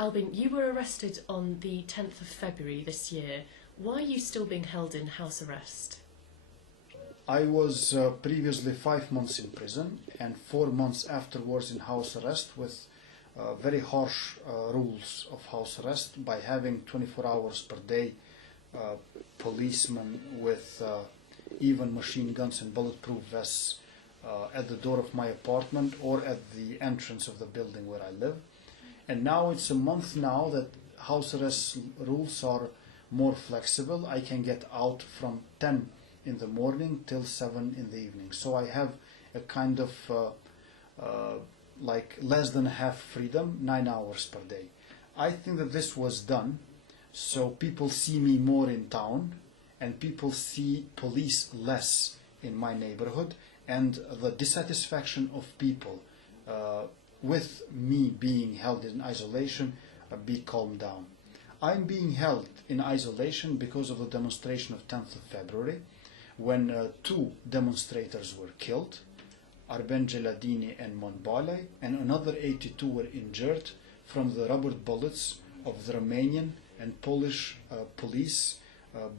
Albin, you were arrested on the 10th of February this year. Why are you still being held in house arrest? I was previously 5 months in prison and 4 months afterwards in house arrest with very harsh rules of house arrest by having 24 hours per day policemen with even machine guns and bulletproof vests at the door of my apartment or at the entrance of the building where I live. And now it's a month now that house arrest rules are more flexible. I can get out from 10 in the morning till 7 in the evening. So I have a kind of like less than half freedom, 9 hours per day. I think that this was done so people see me more in town and people see police less in my neighborhood, and the dissatisfaction of people with me being held in isolation be calmed down. I'm being held in isolation because of the demonstration of 10th of February when 2 demonstrators were killed, Arben Geladini and Monbale, and another 82 were injured from the rubber bullets of the Romanian and Polish police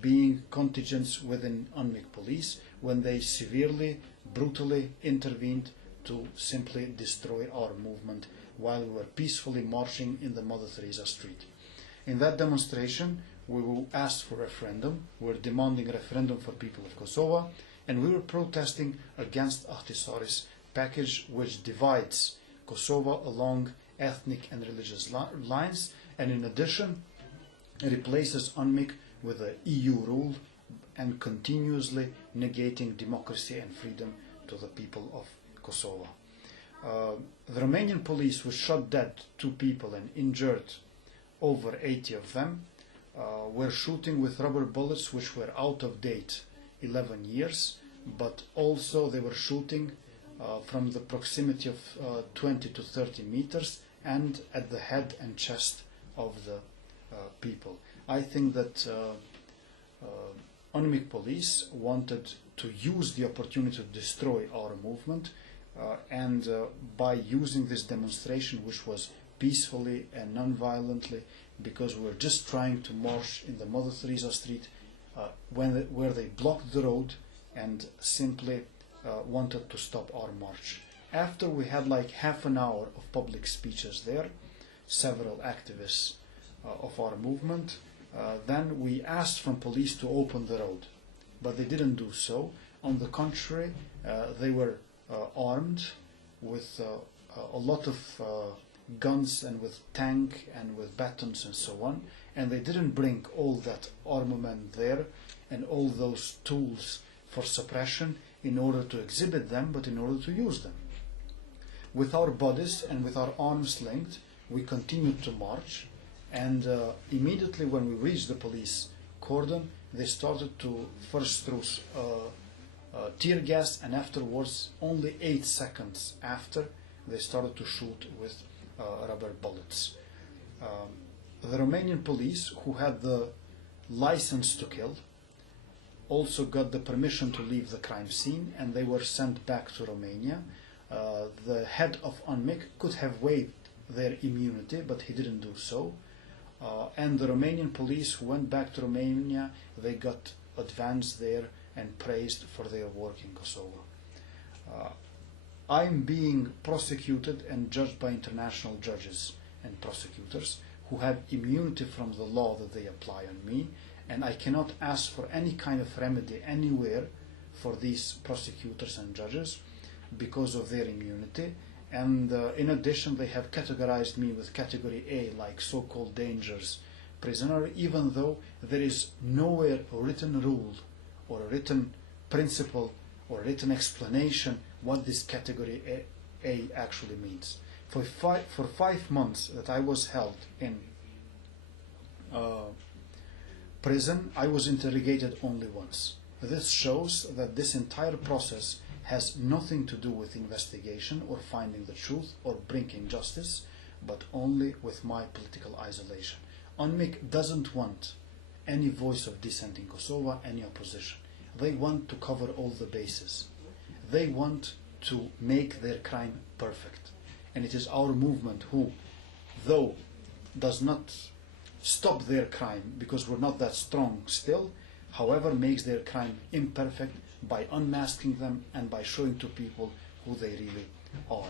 being contingents within UNMIK police when they severely, brutally intervened to simply destroy our movement while we were peacefully marching in the Mother Teresa Street. In that demonstration, we asked for a referendum. We were demanding a referendum for people of Kosovo, and we were protesting against Ahtisaari's package, which divides Kosovo along ethnic and religious lines, and in addition replaces UNMIK with the EU rule and continuously negating democracy and freedom to the people of Kosovo. The Romanian police, who shot dead 2 people and injured over 80 of them, were shooting with rubber bullets which were out of date 11 years, but also they were shooting from the proximity of 20 to 30 meters and at the head and chest of the people. I think that UNMIK police wanted to use the opportunity to destroy our movement, and by using this demonstration, which was peacefully and non-violently, because we were just trying to march in the Mother Teresa Street, where they blocked the road and simply wanted to stop our march. After we had like half an hour of public speeches there, several activists of our movement, then we asked from police to open the road, but they didn't do so. On the contrary, they were armed with a lot of guns and with tank and with batons and so on, and they didn't bring all that armament there and all those tools for suppression in order to exhibit them, but in order to use them. With our bodies and with our arms linked, we continued to march, and immediately when we reached the police cordon, they started to first throw tear gas, and afterwards, only 8 seconds after, they started to shoot with rubber bullets. The Romanian police, who had the license to kill, also got the permission to leave the crime scene, and they were sent back to Romania. The head of UNMIK could have waived their immunity, but he didn't do so. And the Romanian police who went back to Romania, they got advanced there and praised for their work in Kosovo. I'm being prosecuted and judged by international judges and prosecutors who have immunity from the law that they apply on me, and I cannot ask for any kind of remedy anywhere for these prosecutors and judges because of their immunity. And in addition, they have categorized me with category A, like so-called dangerous prisoner, even though there is nowhere a written rule or a written principle or a written explanation what this category A actually means. For 5 months that I was held in prison, I was interrogated only once. This shows that this entire process has nothing to do with investigation or finding the truth or bringing justice, but only with my political isolation. UNMIK doesn't want any voice of dissent in Kosovo, any opposition. They want to cover all the bases. They want to make their crime perfect. And it is our movement who, though does not stop their crime, because we're not that strong still, however, makes their crime imperfect by unmasking them and by showing to people who they really are.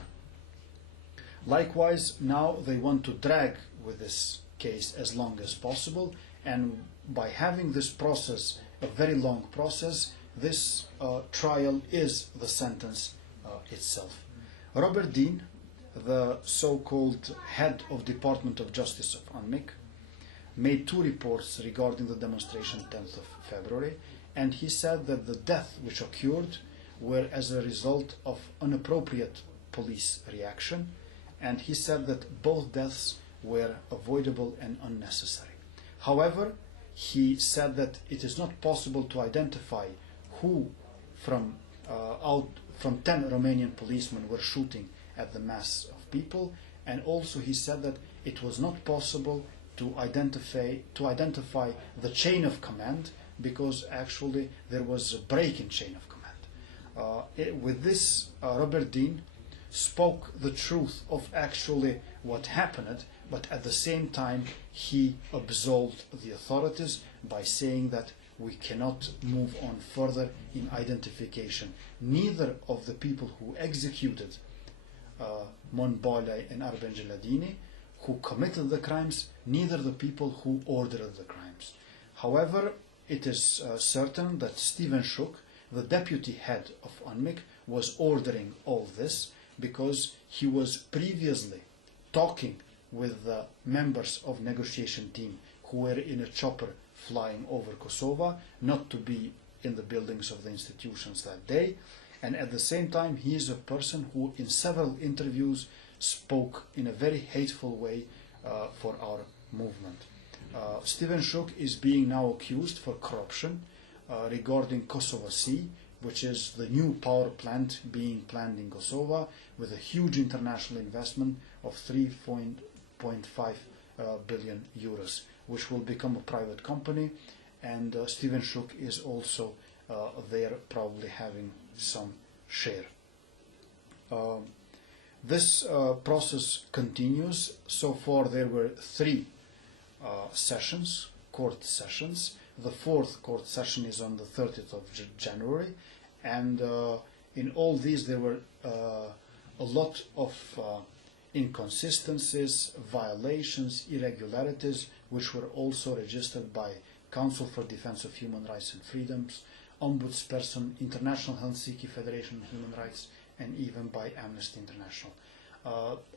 Likewise, now they want to drag with this case as long as possible, and by having this process, a very long process, this trial is the sentence itself. Robert Dean, the so-called head of Department of Justice of UNMIK, made 2 reports regarding the demonstration 10th of February, and he said that the deaths which occurred were as a result of inappropriate police reaction, and he said that both deaths were avoidable and unnecessary. However, he said that it is not possible to identify who from 10 Romanian policemen were shooting at the mass of people, and also he said that it was not possible to identify the chain of command, because actually there was a break in chain of command. With this, Robert Dean spoke the truth of actually what happened, but at the same time he absolved the authorities by saying that we cannot move on further in identification, neither of the people who executed Mon Bale and Arben Geladini, who committed the crimes, neither the people who ordered the crimes. However, it is certain that Stephen Shook, the deputy head of UNMIK, was ordering all this, because he was previously talking with the members of negotiation team who were in a chopper flying over Kosova, not to be in the buildings of the institutions that day. And at the same time, he is a person who in several interviews spoke in a very hateful way for our movement. Stephen Shook is being now accused for corruption regarding Kosovo Sea, which is the new power plant being planned in Kosovo with a huge international investment of 3.5 billion euros, which will become a private company, and Stephen Shook is also there, probably having some share. This process continues. So far there were 3 sessions, court sessions. The 4th court session is on the 30th of January, and in all these there were a lot of inconsistencies, violations, irregularities, which were also registered by Council for Defense of Human Rights and Freedoms, Ombudsperson, International Helsinki Federation of Human Rights, and even by Amnesty International.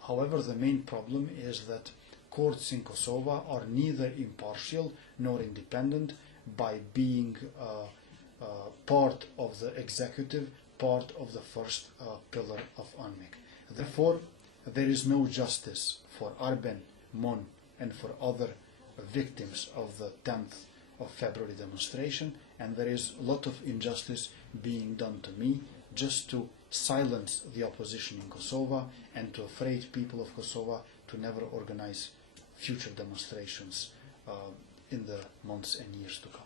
However, the main problem is that courts in Kosovo are neither impartial nor independent, by being part of the executive, part of the first pillar of UNMIK. Therefore, there is no justice for Arben, Mon, and for other victims of the 10th of February demonstration, and there is a lot of injustice being done to me just to silence the opposition in Kosovo and to afraid people of Kosovo to never organize future demonstrations in the months and years to come.